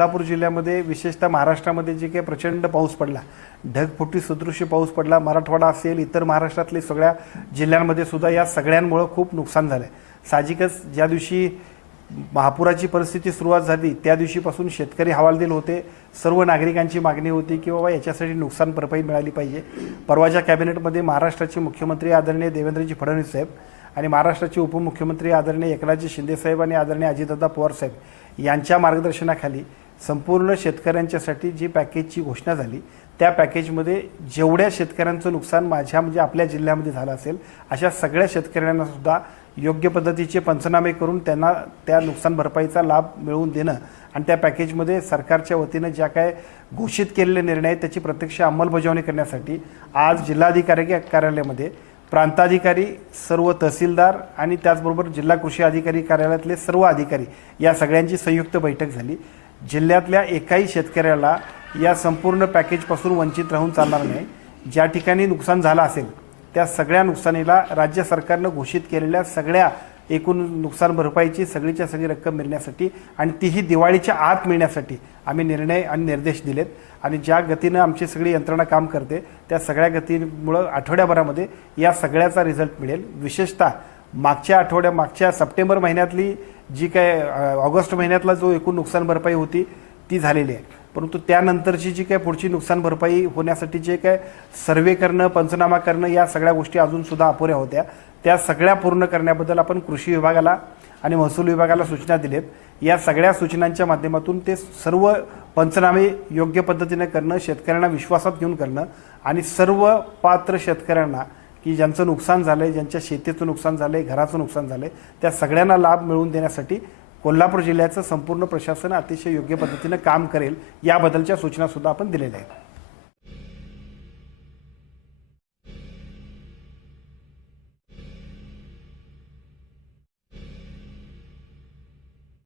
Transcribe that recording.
कोल्हापूर जिल्ह्यामध्ये विशेषतः महाराष्ट्रामध्ये जे काही प्रचंड पाऊस पडला ढगफुटी सदृश्य पाऊस पडला मराठवाडा असेल इतर महाराष्ट्रातले सगळ्या जिल्ह्यांमध्ये सुद्धा या सगळ्यांमुळं खूप नुकसान झालं आहे साहजिकच ज्या दिवशी महापुराची परिस्थिती सुरुवात झाली त्या दिवशीपासून शेतकरी हवालदिल होते. सर्व नागरिकांची मागणी होती की बाबा याच्यासाठी नुकसान भरपाई मिळाली पाहिजे. परवाच्या कॅबिनेटमध्ये महाराष्ट्राचे मुख्यमंत्री आदरणीय देवेंद्रजी फडणवीस साहेब आणि महाराष्ट्राचे उपमुख्यमंत्री आदरणीय एकनाथजी शिंदेसाहेब आणि आदरणीय अजितदादा पवार साहेब यांच्या मार्गदर्शनाखाली संपूर्ण शेतकऱ्यांच्यासाठी जी पॅकेजची घोषणा झाली त्या पॅकेजमध्ये जेवढ्या शेतकऱ्यांचं नुकसान माझ्या म्हणजे आपल्या जिल्ह्यामध्ये झालं असेल अशा सगळ्या शेतकऱ्यांना सुद्धा योग्य पद्धतीचे पंचनामे करून त्यांना त्या नुकसान भरपाईचा लाभ मिळवून देणं आणि त्या पॅकेजमध्ये सरकारच्या वतीनं ज्या काय घोषित केलेले निर्णय आहेत त्याची प्रत्यक्ष अंमलबजावणी करण्यासाठी आज जिल्हाधिकारी कार्यालयामध्ये प्रांताधिकारी सर्व तहसीलदार आणि त्याचबरोबर जिल्हा कृषी अधिकारी कार्यालयातले सर्व अधिकारी या सगळ्यांची संयुक्त बैठक झाली. जिल्ह्यातल्या एकाही शेतकऱ्याला या संपूर्ण पॅकेजपासून वंचित राहून चालणार नाही. ज्या ठिकाणी नुकसान झालं असेल त्या सगळ्या नुकसानीला राज्य सरकारनं घोषित केलेल्या सगळ्या एकूण नुकसान भरपाईची सगळीच्या सगळी रक्कम मिळण्यासाठी आणि तीही दिवाळीच्या आत मिळण्यासाठी आम्ही निर्णय आणि निर्देश दिलेत. आणि ज्या गतीनं आमची सगळी यंत्रणा काम करते त्या सगळ्या गतीमुळं आठवड्याभरामध्ये या सगळ्याचा रिझल्ट मिळेल. विशेषतः मागच्या आठवड्या मागच्या सप्टेंबर महिन्यातली जी काय ऑगस्ट महिन्यातला जो एकूण नुकसान भरपाई होती ती झालेली आहे. परंतु त्यानंतरची जी काय पुढची नुकसान भरपाई होण्यासाठी जे काय सर्वे करणं पंचनामा करणं या सगळ्या गोष्टी अजून सुद्धा अपुऱ्या होत्या. त्या सगळ्या पूर्ण करण्याबद्दल आपण कृषी विभागाला आणि महसूल विभागाला सूचना दिलेत या सगळ्या सूचनांच्या माध्यमातून ते सर्व पंचनामे योग्य पद्धतीने करणं शेतकऱ्यांना विश्वासात घेऊन करणं आणि सर्व पात्र शेतकऱ्यांना की ज्यांचं नुकसान झालं आहे ज्यांच्या शेतीचं नुकसान झालं आहे घराचं नुकसान झालं आहे त्या सगळ्यांना लाभ मिळवून देण्यासाठी कोल्हापूर जिल्ह्याचं संपूर्ण प्रशासन अतिशय योग्य पद्धतीनं काम करेल. याबद्दलच्या सूचना सुद्धा आपण दिलेल्या आहेत.